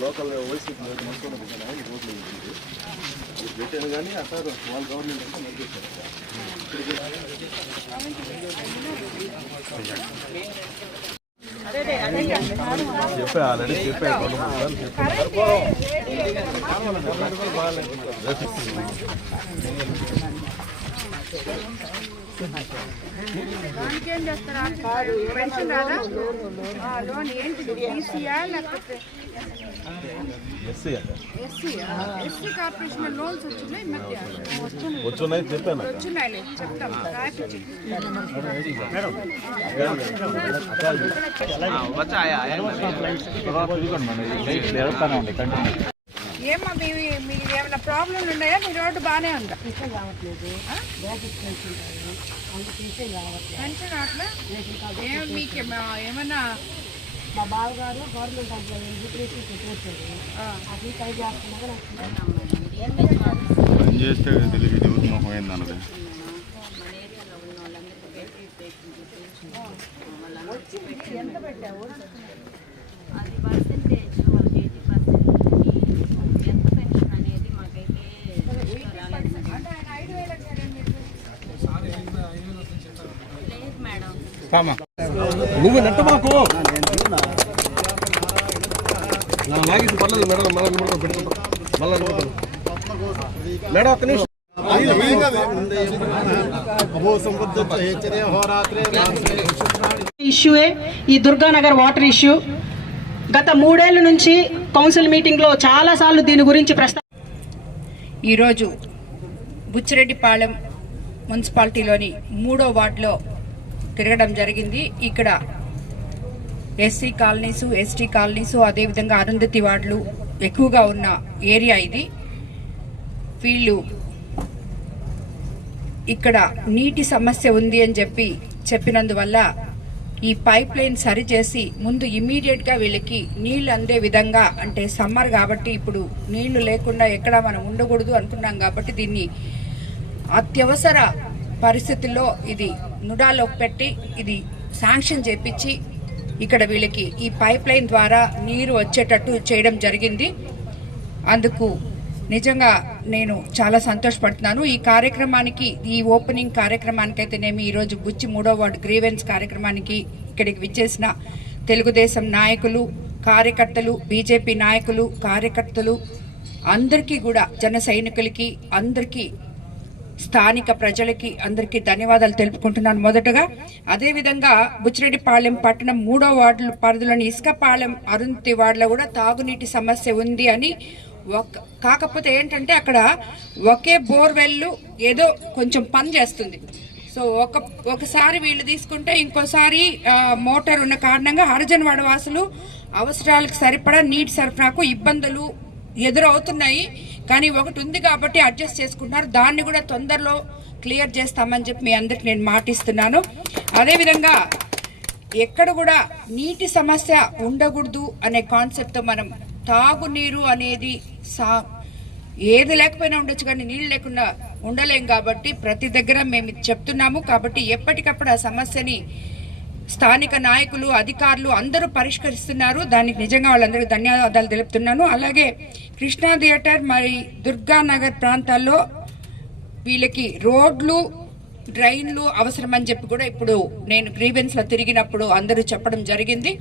local YCP మనసులో పెట్టాను రోడ్లు వేసింది ఇది పెట్టాను కానీ అసలు వాళ్ళ గవర్నమెంట్ అంతా చేశారు చెప్పా ఆల్రెడీ చెప్పా రెండు మూడు సార్లు చెప్పా దానికేం చేస్తారు పెన్షన్ రాదా ఆ, లోన్ ఏంటిది ఈసీయా లేకపోతే ఎస్సీ ఎస్సీయా ఎస్సీ కార్పొరేషన్ లోన్స్ వచ్చినాయి ఈ మధ్య వస్తున్నాయి వచ్చున్నాయి చెప్పాను వచ్చినాయిలే చెప్తాం రాపిచ్చి ఏమో మీ మీకు ఏమైనా ప్రాబ్లంలు ఉన్నాయా? మీ రోడ్డు బాగానే ఉందా? పెన్షన్ రావట్లే ఏం మీకు ఏమ- ఏమన్నా మా బావగారు గవర్నమెంట్ ఎంప్లాయీ యూపీఎస్సీ కూర్చోడు అది ట్రై చేస్తున్నాగా నాకు చేస్తే తెలియదు ఎవరి మొహం ఏంది అన్నది అది పర్సెంటేజ్ వాళ్ళకి ఎయిటీ పర్సెంట్ ఎంత పెన్షన్ అనేది మాకైతే రాలేదు అంటే ఆయన ఐదు వేలు వచ్చారే మీరు లేదు మేడం నువ్వు నెట్ట మాకు. నా పర్లేదు మేడం మళ్ళీ నిలబడతాం, పెట్టుకుంటాం. మళ్ళీ నిలబడతాం. మేడం ఒక్క నిమిషం. ఇష్యూయే ఈ దుర్గానగర్ వాటర్ ఇష్యూ. గత మూడేళ్ళ నుంచి కౌన్సిల్ మీటింగ్లో చాలాసార్లు దీని గురించి ప్రస్తావ ఈరోజు బుచ్చిరెడ్డిపాలెం మున్సిపాలిటీలోని మూడో వార్డులో తిరగడం జరిగింది. ఇక్కడ ఎస్సీ కాలనీస్ ఎస్టీ కాలనీస్ అదేవిధంగా అరుంధతి వార్డులు ఎక్కువగా ఉన్న ఏరియా ఇది. వీళ్ళు ఇక్కడ నీటి సమస్య ఉంది అని చెప్పి చెప్పినందువల్ల ఈ పైప్ లైన్ సరిచేసి ముందు ఇమీడియట్గా వీళ్ళకి నీళ్ళు అందే విధంగా అంటే సమ్మర్ కాబట్టి ఇప్పుడు నీళ్ళు లేకుండా ఎక్కడ మనం ఉండకూడదు అనుకున్నాం కాబట్టి దీన్ని అత్యవసర పరిస్థితుల్లో ఇది నుడాలో పెట్టి ఇది శాంక్షన్ చేపించి ఇక్కడ వీళ్ళకి ఈ పైప్ లైన్ ద్వారా నీరు వచ్చేటట్టు చేయడం జరిగింది. అందుకు నిజంగా నేను చాలా సంతోషపడుతున్నాను. ఈ కార్యక్రమానికి ఈ ఓపెనింగ్ కార్యక్రమానికి అయితేనేమి ఈరోజు బుచ్చి మూడో వార్డు గ్రీవెన్స్ కార్యక్రమానికి ఇక్కడికి విచ్చేసిన తెలుగుదేశం నాయకులు కార్యకర్తలు బీజేపీ నాయకులు కార్యకర్తలు అందరికీ కూడా జన సైనికులకి అందరికీ స్థానిక ప్రజలకి అందరికీ ధన్యవాదాలు తెలుపుకుంటున్నాను మొదటగా. అదేవిధంగా బుచ్చిరెడ్డిపాళెం పట్టణం మూడో వార్డు పరిధిలోని ఇసుకపాలెం అరుంతి వార్డులో కూడా తాగునీటి సమస్య ఉంది అని ఒక కాకపోతే ఏంటంటే అక్కడ ఒకే బోర్వెల్ ఏదో కొంచెం పని చేస్తుంది. సో ఒక ఒకసారి వీళ్ళు తీసుకుంటే ఇంకోసారి మోటార్ ఉన్న కారణంగా హరిజనవాడ వాసులు అవసరాలకు సరిపడా నీటి సరఫరాకు ఇబ్బందులు ఎదురవుతున్నాయి. కానీ ఒకటి ఉంది కాబట్టి అడ్జస్ట్ చేసుకుంటున్నారు. దాన్ని కూడా తొందరలో క్లియర్ చేస్తామని చెప్పి మీ అందరికి నేను మాటిస్తున్నాను. అదేవిధంగా ఎక్కడ కూడా నీటి సమస్య ఉండకూడదు అనే కాన్సెప్ట్తో మనం తాగునీరు అనేది సా ఏది లేకపోయినా ఉండొచ్చు కానీ నీళ్ళు లేకుండా ఉండలేం కాబట్టి ప్రతి దగ్గర మేము చెప్తున్నాము. కాబట్టి ఎప్పటికప్పుడు ఆ సమస్యని స్థానిక నాయకులు అధికారులు అందరూ పరిష్కరిస్తున్నారు. దానికి నిజంగా వాళ్ళందరికీ ధన్యవాదాలు తెలుపుతున్నాను. అలాగే కృష్ణా థియేటర్ మరి దుర్గానగర్ ప్రాంతాల్లో వీళ్ళకి రోడ్లు డ్రైన్లు అవసరమని చెప్పి కూడా ఇప్పుడు నేను గ్రీవెన్స్లో తిరిగినప్పుడు అందరూ చెప్పడం జరిగింది.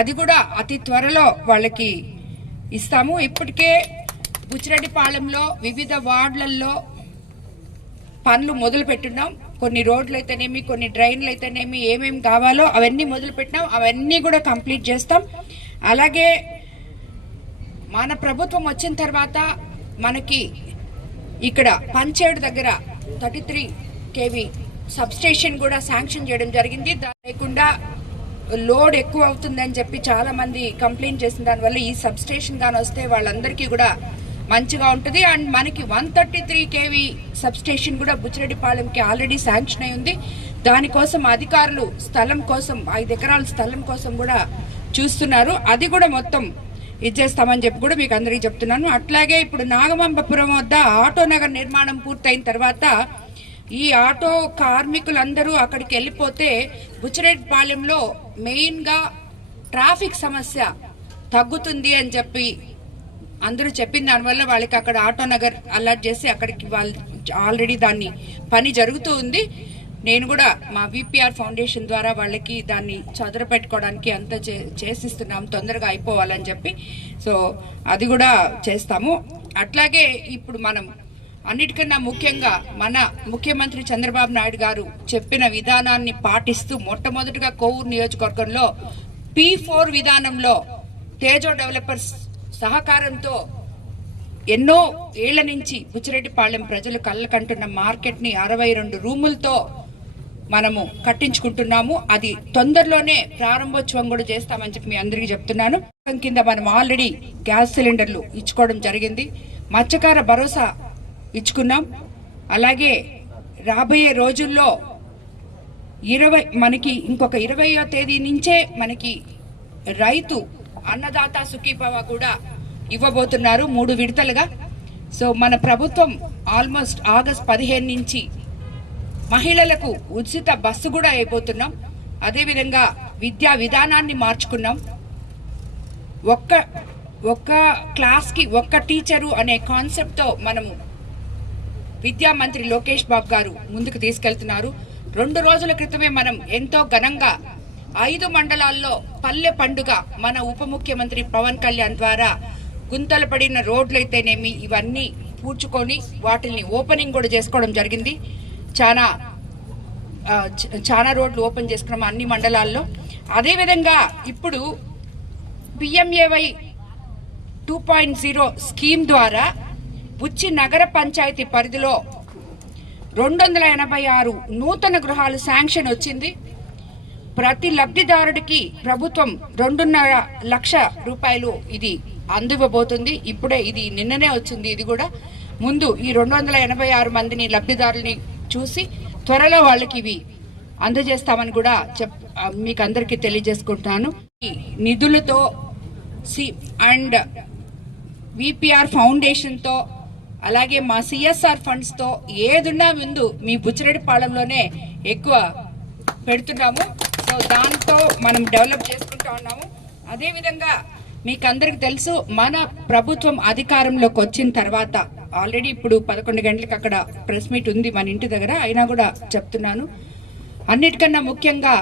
అది కూడా అతి త్వరలో వాళ్ళకి ఇస్తాము. ఇప్పటికే బుచ్చిరెడ్డిపాలెంలో వివిధ వార్డులలో పనులు మొదలు పెట్టున్నాం కొన్ని రోడ్లు అయితేనేమి కొన్ని డ్రైన్లు అయితేనేమి ఏమేమి కావాలో అవన్నీ మొదలుపెట్టినాం. అవన్నీ కూడా కంప్లీట్ చేస్తాం. అలాగే మన ప్రభుత్వం వచ్చిన తర్వాత మనకి ఇక్కడ పంచేడు దగ్గర థర్టీ త్రీ కేవీ సబ్స్టేషన్ కూడా శాంక్షన్ చేయడం జరిగింది. దాని లేకుండా లోడ్ ఎక్కువ అవుతుందని చెప్పి చాలామంది కంప్లైంట్ చేసిన దానివల్ల ఈ సబ్స్టేషన్ కానీ వస్తే వాళ్ళందరికీ కూడా మంచిగా ఉంటుంది. అండ్ మనకి one thirty three KV substation కూడా బుచ్చిరెడ్డిపాలెంకి ఆల్రెడీ శాంక్షన్ అయి ఉంది. దానికోసం అధికారులు స్థలం కోసం ఐదు ఎకరాల స్థలం కోసం కూడా చూస్తున్నారు. అది కూడా మొత్తం ఇచ్చేస్తామని చెప్పి కూడా మీకు అందరికీ చెప్తున్నాను. అట్లాగే ఇప్పుడు నాగమంబపురం వద్ద ఆటో నగర్ నిర్మాణం పూర్తయిన తర్వాత ఈ ఆటో కార్మికులందరూ అక్కడికి వెళ్ళిపోతే బుచ్చిరెడ్డిపాలెంలో మెయిన్గా ట్రాఫిక్ సమస్య తగ్గుతుంది అని చెప్పి అందరూ చెప్పిన దానివల్ల వాళ్ళకి అక్కడ ఆటో నగర్ అలర్ట్ చేసి అక్కడికి వాళ్ళు ఆల్రెడీ దాన్ని పని జరుగుతూ ఉంది. నేను కూడా మా విపిఆర్ ఫౌండేషన్ ద్వారా వాళ్ళకి దాన్ని చదరపెట్టుకోవడానికి అంత చే- చేసిస్తున్నాం తొందరగా అయిపోవాలని చెప్పి. సో అది కూడా చేస్తాము. అట్లాగే ఇప్పుడు మనం అన్నిటికన్నా ముఖ్యంగా మన ముఖ్యమంత్రి చంద్రబాబు నాయుడు గారు చెప్పిన విధానాన్ని పాటిస్తూ మొట్టమొదటిగా కోవూరు నియోజకవర్గంలో పీ ఫోర్ విధానంలో తేజో డెవలపర్స్ సహకారంతో ఎన్నో ఏళ్ళ నుంచి బుచ్చిరెడ్డిపాళెం ప్రజలు కళ్ళకంటున్న మార్కెట్ని అరవై రెండు రూములతో మనము కట్టించుకుంటున్నాము. అది తొందరలోనే ప్రారంభోత్సవం కూడా చేస్తామని చెప్పి మీ అందరికీ చెప్తున్నాను. కింద మనం ఆల్రెడీ గ్యాస్ సిలిండర్లు ఇచ్చుకోవడం జరిగింది. మత్స్యకార భరోసా ఇచ్చుకున్నాం. అలాగే రాబోయే రోజుల్లో ఇరవై మనకి ఇంకొక ఇరవయో తేదీ నుంచే మనకి రైతు అన్నదాత సుఖీభవ కూడా ఇవ్వబోతున్నారు మూడు విడతలుగా. సో మన ప్రభుత్వం ఆల్మోస్ట్ ఆగస్ట్ పదిహేను నుంచి మహిళలకు ఉచిత బస్సు కూడా అయిపోతున్నాం. అదేవిధంగా విద్యా విధానాన్ని మార్చుకున్నాం. ఒక్క ఒక్క క్లాస్కి ఒక్క టీచరు అనే కాన్సెప్ట్తో మనము విద్యా మంత్రి లోకేష్ బాబు గారు ముందుకు తీసుకెళ్తున్నారు. రెండు రోజుల క్రితమే మనం ఎంతో ఘనంగా ఐదు మండలాల్లో పల్లె పండుగ మన ఉప ముఖ్యమంత్రి పవన్ కళ్యాణ్ ద్వారా గుంతలు పడిన రోడ్లు అయితేనేమి ఇవన్నీ పూడ్చుకొని వాటిని ఓపెనింగ్ కూడా చేసుకోవడం జరిగింది. చాలా చాలా రోడ్లు ఓపెన్ చేసుకున్నాం అన్ని మండలాల్లో. అదేవిధంగా ఇప్పుడు PMAY two point zero scheme ద్వారా బుచ్చి నగర పంచాయతీ పరిధిలో రెండు వందల ఎనభై ఆరు నూతన గృహాలు శాంక్షన్ వచ్చింది. ప్రతి లబ్ధిదారుడికి ప్రభుత్వం రెండున్నర లక్ష రూపాయలు ఇది అందివ్వబోతుంది. ఇప్పుడే ఇది నిన్ననే వచ్చింది. ఇది కూడా ముందు ఈ రెండు వందల ఎనభై ఆరు మందిని లబ్ధిదారుల్ని చూసి త్వరలో వాళ్ళకి ఇవి అందజేస్తామని కూడా చెప్ మీకు అందరికీ తెలియజేసుకుంటాను. ఈ నిధులతో సి అండ్ విపిఆర్ ఫౌండేషన్తో అలాగే మా సిఎస్ఆర్ ఫండ్స్తో ఏదున్నా ముందు మీ బుచ్చిరెడ్డిపాళెంలోనే ఎక్కువ పెడుతున్నాము. సో దాంతో మనం డెవలప్ చేసుకుంటా ఉన్నాము. అదేవిధంగా మీకందరికి తెలుసు మన ప్రభుత్వం అధికారంలోకి వచ్చిన తర్వాత ఆల్రెడీ ఇప్పుడు పదకొండు గంటలకు అక్కడ ప్రెస్ మీట్ ఉంది మన ఇంటి దగ్గర అయినా కూడా చెప్తున్నాను. అన్నిటికన్నా ముఖ్యంగా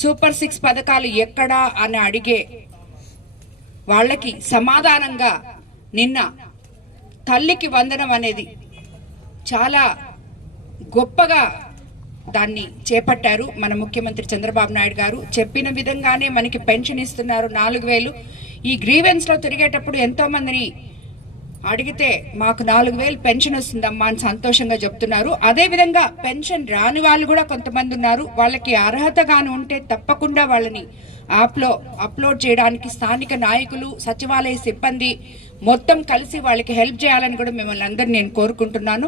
సూపర్ సిక్స్ పథకాలు ఎక్కడా అని అడిగే వాళ్ళకి సమాధానంగా నిన్న తల్లికి వందనం అనేది చాలా గొప్పగా దాన్ని చేపట్టారు మన ముఖ్యమంత్రి చంద్రబాబు నాయుడు గారు. చెప్పిన విధంగానే మనకి పెన్షన్ ఇస్తున్నారు నాలుగు వేలు. ఈ గ్రీవెన్స్లో తిరిగేటప్పుడు ఎంతో మందిని అడిగితే మాకు నాలుగు వేలు పెన్షన్ వస్తుందమ్మా అని సంతోషంగా చెప్తున్నారు. అదే విధంగా పెన్షన్ రాని వాళ్ళు కూడా కొంతమంది ఉన్నారు. వాళ్ళకి అర్హత గాను ఉంటే తప్పకుండా వాళ్ళని యాప్లో అప్లోడ్ చేయడానికి స్థానిక నాయకులు సచివాలయ సిబ్బంది మొత్తం కలిసి వాళ్ళకి హెల్ప్ చేయాలని కూడా మిమ్మల్ని అందరినీ నేను కోరుకుంటున్నాను.